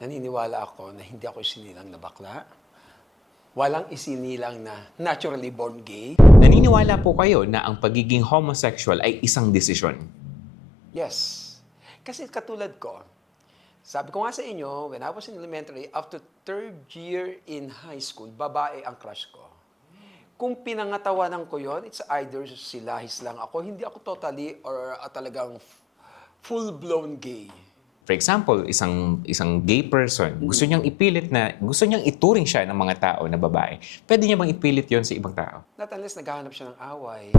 Naniniwala ako na hindi ako isinilang na bakla. Walang isinilang na naturally born gay. Naniniwala po kayo na ang pagiging homosexual ay isang desisyon? Yes. Kasi katulad ko, sabi ko nga sa inyo, when I was in elementary, up to third year in high school, babae ang crush ko. Kung pinangatawanan ko yon, it's either silahis lang ako, hindi ako totally or talagang full-blown gay. For example, isang gay person, gusto niyang ipilit na, gusto niyang ituring siya ng mga tao na babae. Pwede niya bang ipilit yon sa ibang tao? Not unless naghahanap siya ng away.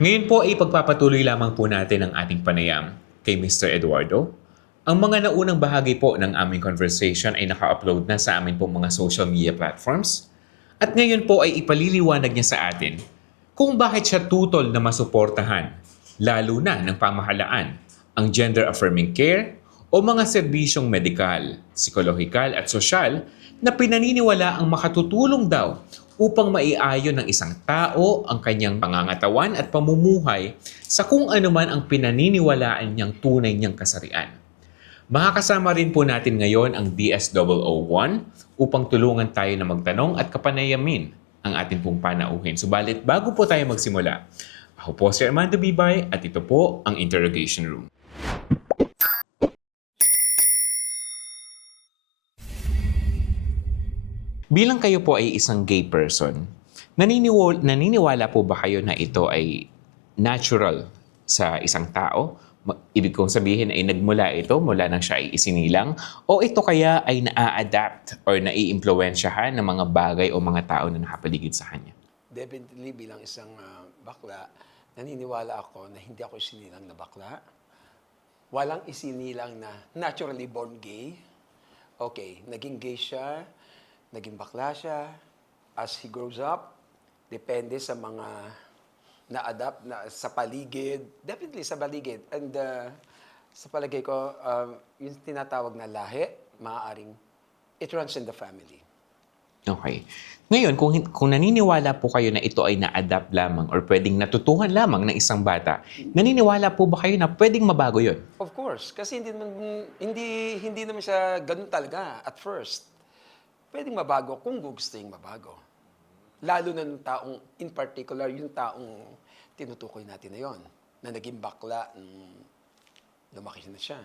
Ngayon po ay pagpapatuloy lamang po natin ang ating panayam kay Mr. Eduardo. Ang mga naunang bahagi po ng aming conversation ay naka-upload na sa amin pong mga social media platforms. At ngayon po ay ipaliliwanag niya sa atin kung bakit siya tutol na masuportahan, lalo na ng pamahalaan, ang gender-affirming care o mga serbisyong medikal, psikolohikal at sosyal na pinaniniwala ang makatutulong daw upang maiayon ng isang tao ang kanyang pangangatawan at pamumuhay sa kung ano man ang pinaniniwalaan niyang tunay niyang kasarian. Makakasama rin po natin ngayon ang DS001 upang tulungan tayo na magtanong at kapanayamin ang ating pong panauhin. Subalit bago po tayo magsimula, ako po si Armando Bibay at ito po ang Interrogation Room. Bilang kayo po ay isang gay person, naniniwala po ba kayo na ito ay natural sa isang tao? Ibig kong sabihin ay nagmula ito mula nang siya ay isinilang o ito kaya ay naa-adapt or nai-impluwensyahan ng mga bagay o mga tao na nakapaligid sa kanya? Definitely bilang isang bakla, naniniwala ako na hindi ako isinilang na bakla. Walang isinilang na naturally born gay. Okay, naging gay siya, naging bakla siya. As he grows up, depende sa mga na-adapt na sa paligid. Definitely sa paligid. And sa palagay ko, yung tinatawag na lahi, maaaring it runs in the family. Okay. Ngayon, kung naniniwala po kayo na ito ay na-adapt lamang or pwedeng natutuhan lamang ng isang bata, naniniwala po ba kayo na pwedeng mabago yon? Of course, kasi hindi naman siya ganun talaga at first. Pwedeng mabago kung gusto mabago. Lalo na ng taong, in particular, yung taong tinutukoy natin na yon, na naging bakla, lumaki na siya.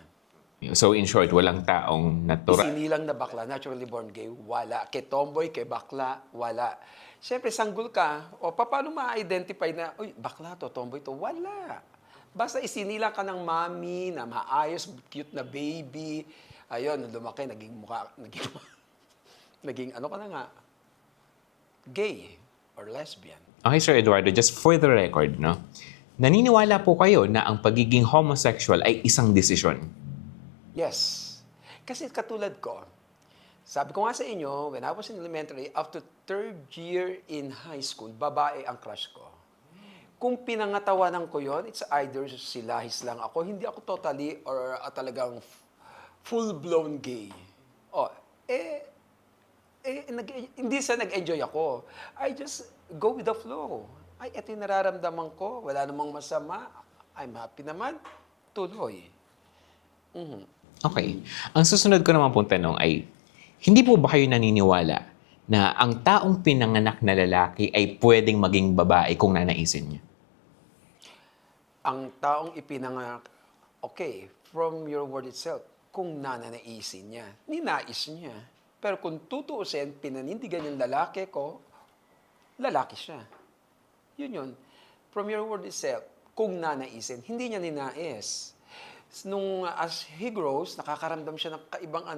So in short, walang taong natural. Isinilang na bakla, naturally born gay, wala. Kay tomboy, kay bakla, wala. Siyempre, sanggol ka, o paano ma-identify na, uy, bakla to, tomboy to? Wala. Basta isinilang ka ng mami na maayos, cute na baby. Ayun, lumaki, naging ano ka na nga, gay or lesbian. Okay, Sir Eduardo, just for the record, no? Naniniwala po kayo na ang pagiging homosexual ay isang desisyon? Yes. Kasi katulad ko, sabi ko nga sa inyo, when I was in elementary, up to third year in high school, babae ang crush ko. Kung pinangatawanan ko yon, it's either silahis lang ako, hindi ako totally or talagang full-blown gay. Oh, hindi sa nag-enjoy ako. I just go with the flow. Ay, ito yung nararamdaman ko. Wala namang masama. I'm happy naman. Tuloy. Okay. Ang susunod ko naman pong tanong ay, hindi po ba kayo naniniwala na ang taong pinanganak na lalaki ay pwedeng maging babae kung nanaisin niya? Ang taong ipinanganak, okay, from your word itself, kung nananaisin niya, ninais niya. Pero kung tutuusin, pinanindigan yung lalaki ko, lalaki siya. Yun. From your word itself, kung nanaisin, hindi niya ninais. Nung as he grows, nakakaramdam siya ng kaibang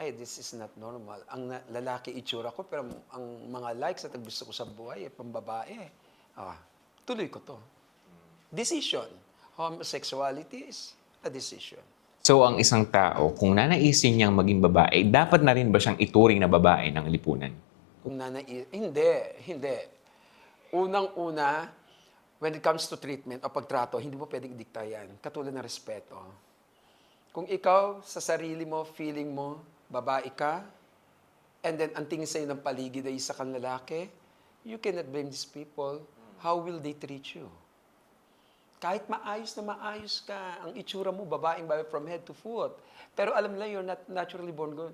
ay, this is not normal. Ang lalaki itsura ko, pero ang mga likes at gusto ko sa buhay, pambabae. Tuloy ko to. Decision. Homosexuality is a decision. So ang isang tao, kung nanaisin niyang maging babae, dapat na rin ba siyang ituring na babae ng lipunan? Kung hindi. Unang-una, when it comes to treatment o pagtrato, hindi mo pwedeng idikta yan. Katulad ng respeto. Kung ikaw, sa sarili mo, feeling mo, babae ka, and then ang tingin sa'yo ng paligid ay isa kang lalaki, you cannot blame these people. How will they treat you? Kahit maayos na maayos ka, ang itsura mo, babaeng babae from head to foot. Pero alam nila, you're not naturally born good.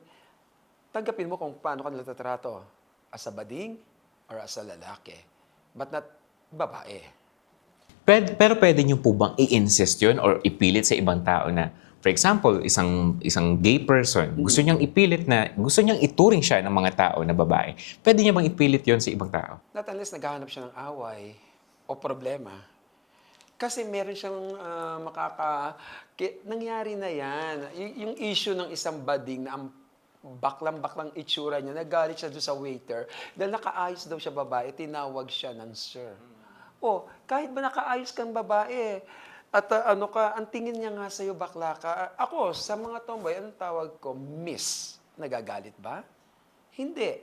Tanggapin mo kung paano ka nila tatrato. As a bading or as a lalaki. But not babae. Pero pwede niyo po bang i-insist yun or ipilit sa ibang tao na, for example, isang gay person, gusto niyang ipilit na, gusto niyang ituring siya ng mga tao na babae. Pwede niya bang ipilit yon sa ibang tao? Not unless naghahanap siya ng away o problema. Kasi meron siyang nangyari na yan. Yung issue ng isang bading na ang baklang-baklang itsura niya, nagalit siya doon sa waiter dahil nakaayos daw siya babae, tinawag siya ng sir. O, kahit ba nakaayos kang babae, at ang tingin niya nga sa'yo, bakla ka. Ako, sa mga tomboy, anong tawag ko? Miss. Nagagalit ba? Hindi.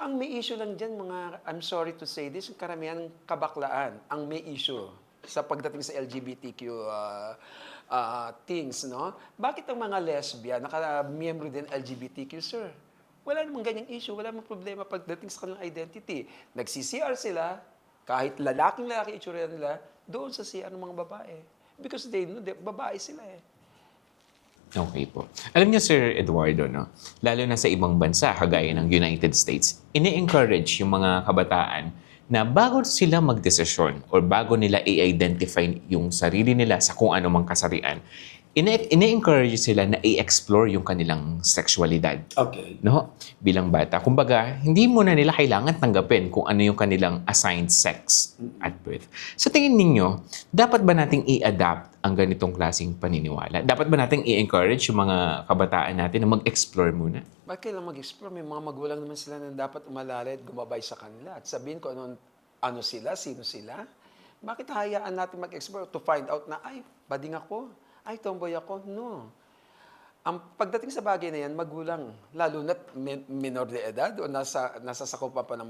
Ang may issue lang dyan, I'm sorry to say this, karamihan ng kabaklaan, ang may issue sa pagdating sa LGBTQ things, no? Bakit ang mga lesbian, naka-miyembro din LGBTQ, sir? Wala namang ganyang issue, wala namang problema pagdating sa kanilang identity. Nag-CCR sila, kahit lalaking-lalaki itsura nila, doon sa CR ng mga babae. Because they know, babae sila eh. Okay po. Alam niyo, Sir Eduardo, no? Lalo na sa ibang bansa, kagaya ng United States, ini-encourage yung mga kabataan na bago sila magdesisyon or bago nila i-identify yung sarili nila sa kung ano mang kasarian, ini-encourage sila na i-explore yung kanilang sexualidad. Okay. No? Bilang bata. Kumbaga, hindi mo na nila kailangan tanggapin kung ano yung kanilang assigned sex at birth. Sa tingin ninyo, dapat ba nating i-adapt ang ganitong klaseng paniniwala? Dapat ba nating i-encourage yung mga kabataan natin na mag-explore muna? Bakit kailangan mag-explore? May mga magulang naman sila na dapat umalalay at gumabay sa kanila at sabihin ko ano sila, sino sila. Bakit hayaan natin mag-explore to find out na, ay, bading ako, ay, tomboy ako? No. Ang pagdating sa bagay na yan, magulang, lalo na't minor de edad o nasa sakupan pa ng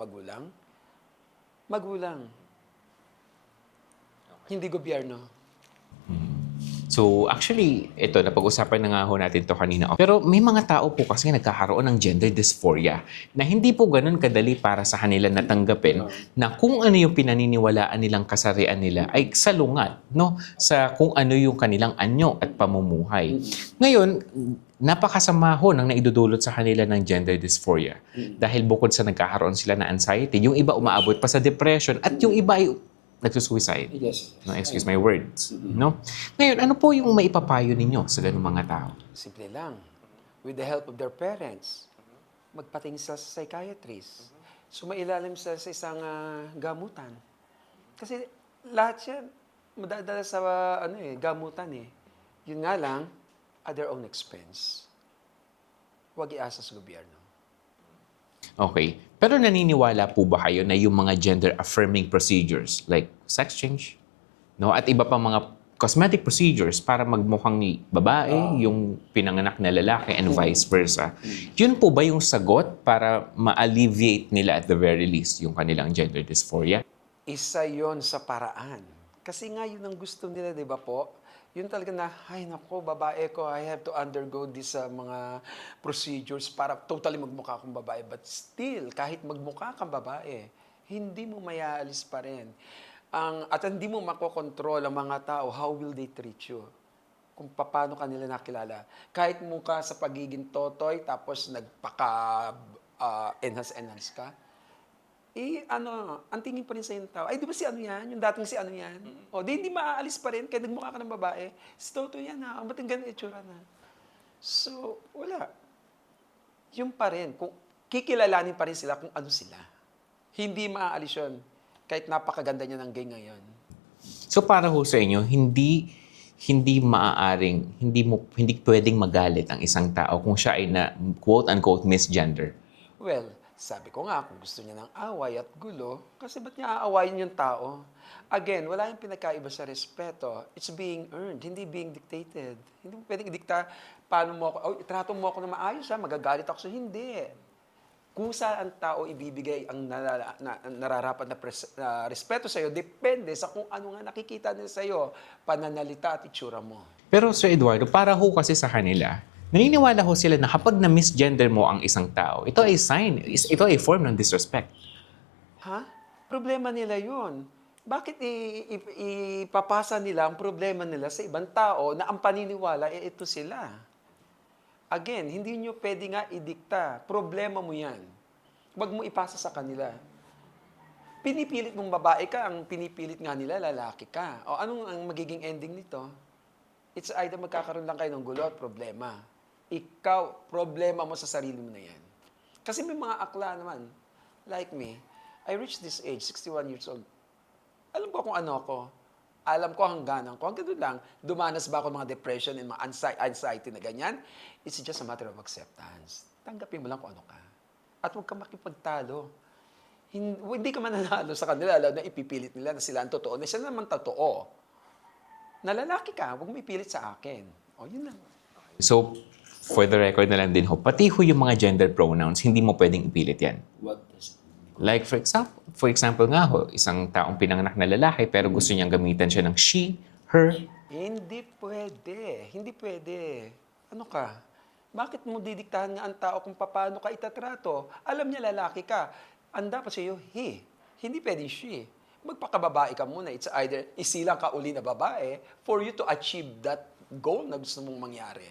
magulang. Hindi gobyerno. So, actually, ito, napag-usapan na nga ho natin to kanina. Pero may mga tao po kasi nagkakaroon ng gender dysphoria na hindi po ganun kadali para sa kanila natanggapin na kung ano yung pinaniniwalaan nilang kasarian nila ay salungat, no? Sa kung ano yung kanilang anyo at pamumuhay. Ngayon, napakasama ho ng naidudulot sa kanila ng gender dysphoria. Dahil bukod sa nagkakaroon sila na anxiety, yung iba umaabot pa sa depression at yung iba ay nagsusuicide. Yes. No, excuse my words. No? Ngayon, ano po yung maipapayo ninyo sa ganung mga tao? Simple lang. With the help of their parents, magpatingin sila sa psychiatrist. Sumailalim sila sa isang gamutan. Kasi lahat yan, madadala sa gamutan eh. Yun nga lang, at their own expense. Huwag iasa sa gobyerno. Okay. Pero naniniwala po ba kayo na yung mga gender-affirming procedures like sex change, no? At iba pang mga cosmetic procedures para magmukhang babae, yung pinanganak na lalaki and vice versa. Yun po ba yung sagot para ma-alleviate nila at the very least yung kanilang gender dysphoria? Isa yon sa paraan. Kasi nga yun ang gusto nila, di ba po? Yun talaga na, ay nako, babae ko, I have to undergo these mga procedures para totally magmukha akong babae. But still, kahit magmukha kang babae, hindi mo mayaalis pa rin. At hindi mo makokontrol ang mga tao, how will they treat you? Kung paano ka nila nakilala. Kahit mukha sa pagiging totoy, tapos enhance ka, ang tingin pa rin sa yung tao, ay, di ba si ano yan? Yung dating si ano yan? O, hindi maaalis pa rin, kaya nagmukha ka ng babae. Si Toto yan ha, ba't yung ganun itsura na? So, wala. Yung pa rin, kung kikilalanin pa rin sila kung ano sila. Hindi maaalis yun, kahit napakaganda niya ng gay ngayon. So para ho sa inyo, hindi maaaring, hindi pwedeng magalit ang isang tao kung siya ay na quote-unquote misgender. Well, sabi ko nga, kung gusto niya ng away at gulo, kasi ba't niya aawayin yung tao? Again, wala yung pinagkaiba sa respeto. It's being earned, hindi being dictated. Hindi mo pwedeng idikta, paano mo ako, itrato mo ako na maayos ha, magagalit ako sa hindi. Kusa ang tao ibibigay ang nararapat na respeto sa'yo, depende sa kung ano nga nakikita nila sa'yo, pananalita at itsura mo. Pero Sir Eduardo, para ho kasi sa kanila, naniniwala ho sila na kapag na-misgender mo ang isang tao, ito ay sign, ito ay form ng disrespect. Ha? Problema nila yun. Bakit ipapasa nila ang problema nila sa ibang tao na ang paniniwala, ito sila? Again, hindi nyo pwede nga idikta. Problema mo yan. Huwag mo ipasa sa kanila. Pinipilit mong babae ka, ang pinipilit nga nila, lalaki ka. O anong ang magiging ending nito? It's either magkakaroon lang kayo ng gulo at problema. Ikaw, problema mo sa sarili mo na yan. Kasi may mga akla naman, like me, I reached this age, 61 years old. Alam ko kung ano ako. Alam ko hangganan ko. Hanggang doon lang, dumanas ba ako mga depression and mga anxiety na ganyan? It's just a matter of acceptance. Tanggapin mo lang kung ano ka. At huwag kang makipagtalo. Hindi ka mananalo sa kanila, lalo na ipipilit nila na sila ang totoo, na sila naman totoo. Nalalaki ka, huwag mo ipilit sa akin. O, yun lang. So, for the record na lang din ho, pati ho yung mga gender pronouns, hindi mo pwedeng ipilit yan. Like for example nga ho, isang taong pinanganak na lalaki pero gusto niyang gamitan siya ng she, her. Hindi pwede. Hindi pwede. Ano ka? Bakit mo didiktahan nga ang tao kung paano ka itatrato? Alam niya lalaki ka. Ang dapat sa'yo, he. Hindi pwede she. Magpakababae ka muna. It's either isilang ka uli na babae for you to achieve that goal na gusto mong mangyari.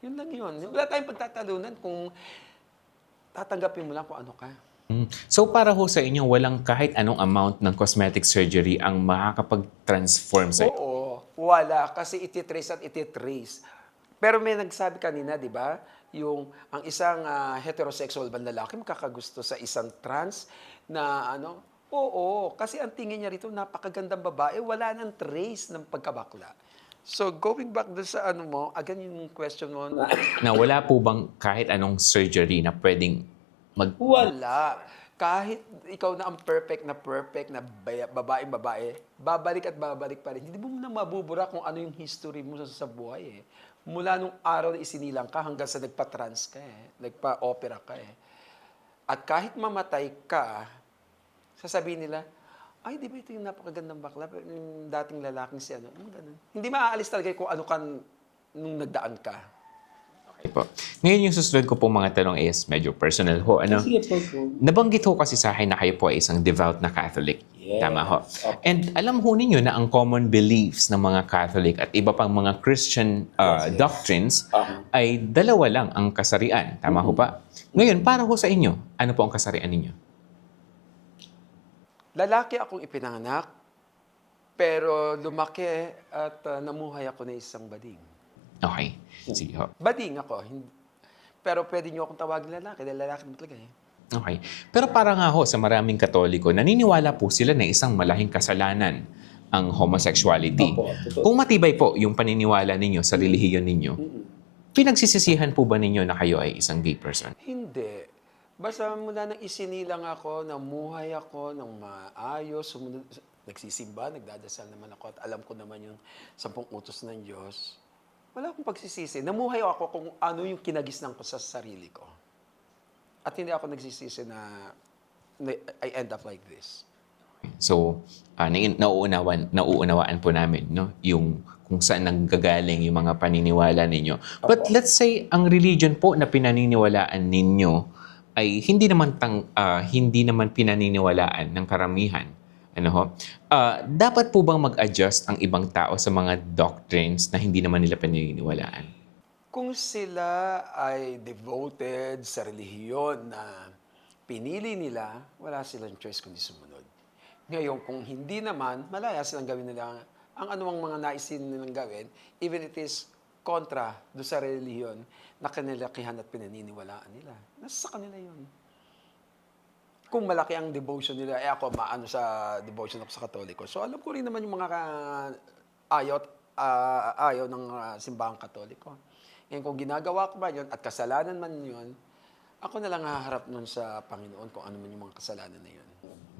Yun lang yun. Wala tayong pagtatalunan kung tatanggapin mo lang kung ano ka. So para ho sa inyo, walang kahit anong amount ng cosmetic surgery ang makakapag-transform sa Oo, wala. Kasi ititrace at ititrace. Pero may nagsabi kanina, di ba? Yung ang isang heterosexual ba lalaki makakagusto sa isang trans na ano? Oo, kasi ang tingin niya rito, napakagandang babae, wala nang trace ng pagkabakla. So going back doon sa ano mo, again yung question mo, na wala po bang kahit anong surgery na pwedeng wala. Kahit ikaw na ang perfect na babaeng babae, babalik at babalik pa rin. Hindi mo na mabubura kung ano yung history mo sa buhay eh. Mula nung araw na isinilang ka hanggang sa nagpa-trans ka eh. Nagpa-opera ka eh. At kahit mamatay ka, sasabihin nila, ay, di ba ito yung napakagandang bakla? Yung dating lalaking si ano. Ganun. Hindi maaalis talaga kung ano ka nung nagdaan ka. Okay po. Ngayon yung susunod ko pong mga tanong is medyo personal ho. Ano? Sige po. Nabanggit ho kasi sa akin na kayo po ay isang devout na Catholic. Yes. Tama ho. Opo. And alam ho ninyo na ang common beliefs ng mga Catholic at iba pang mga Christian Yes. doctrines Uh-huh. ay dalawa lang ang kasarian. Tama ho ba? Ngayon, para ho sa inyo, ano po ang kasarian ninyo? Lalaki akong ipinanganak, pero lumaki at namuhay ako na isang bading. Okay. Sige ho. Bading ako. Pero pwede niyo akong tawagin lalaki dahil lalaki naman talaga eh. Okay. Pero para nga ho sa maraming Katoliko, naniniwala po sila na isang malaking kasalanan ang homosexuality. Opo, totoo. Kung matibay po yung paniniwala ninyo sa relihiyon ninyo, pinagsisisihan po ba ninyo na kayo ay isang gay person? Hindi. Basta mula nang isinilang ako, namuhay ako ng maayos, sumunod, nagsisimba, nagdadasal naman ako at alam ko naman yung 10 utos ng Diyos. Wala akong pagsisisi. Namuhay ako kung ano yung kinagisnan ko sa sarili ko. At hindi ako nagsisisi na I end up like this. So, nauunawaan po namin no, yung kung saan nanggagaling yung mga paniniwala ninyo. But let's say, ang religion po na pinaniniwalaan ninyo ay hindi naman pinaniniwalaan ng karamihan. Ano ho? Dapat po bang mag-adjust ang ibang tao sa mga doctrines na hindi naman nila paniniwalaan? Kung sila ay devoted sa relihiyon na pinili nila, wala silang choice kundi sumunod. Ngayon, kung hindi naman, malaya silang gawin nila ang anumang mga naisin nilang gawin, even it is kontra do sa relihiyon na kanilakihan at pinaniniwalaan nila. Nasa kanila yun. Kung malaki ang devotion nila, ako maano sa devotion ako sa Katoliko. So alam ko rin naman yung mga ayaw ng simbahang Katoliko. Ngayon kung ginagawa ko ba yun at kasalanan man yun, ako na lang haharap nun sa Panginoon kung ano man yung mga kasalanan na yun.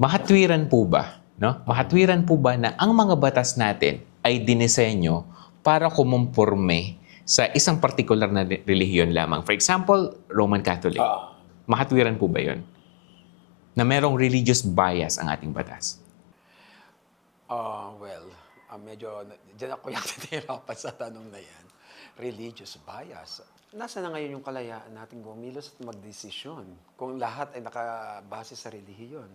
Mahatwiran po ba, no? Mahatwiran po ba na ang mga batas natin ay dinisenyo para kumumporme sa isang partikular na relihiyon lamang? For example, Roman Catholic. Mahatwiran po ba 'yon? Na merong religious bias ang ating batas? Medyo dyan ako yung natirapan sa tanong na yan. Religious bias. Nasa na ngayon yung kalayaan natin gumilos at magdesisyon kung lahat ay nakabase sa relihiyon?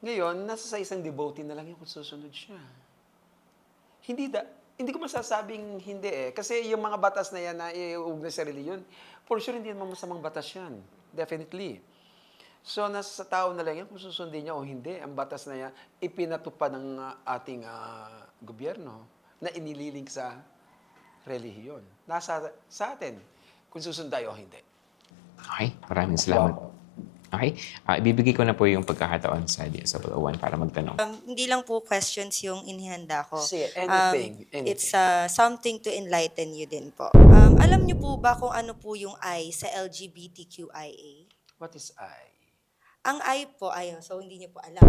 Ngayon, nasa sa isang devotee na lang yung kung susunod siya. Hindi ko masasabing hindi eh. Kasi yung mga batas na yan na iuugnay sa reliyon, for sure hindi naman masamang batas yan. Definitely. So, nasa sa tao na lang yan kung susundin niya o hindi. Ang batas na yan, ipinatupad ng ating gobyerno na inililink sa relihiyon. Nasa sa atin kung susunday o hindi. Okay, maraming salamat. Okay, ibibigay ko na po yung pagkakataon sa DSWD para magtanong. Hindi lang po questions yung inihanda ko. Say anything, anything. It's something to enlighten you din po. Alam niyo po ba kung ano po yung I sa LGBTQIA? What is I? Ang I po, so hindi niyo po alam.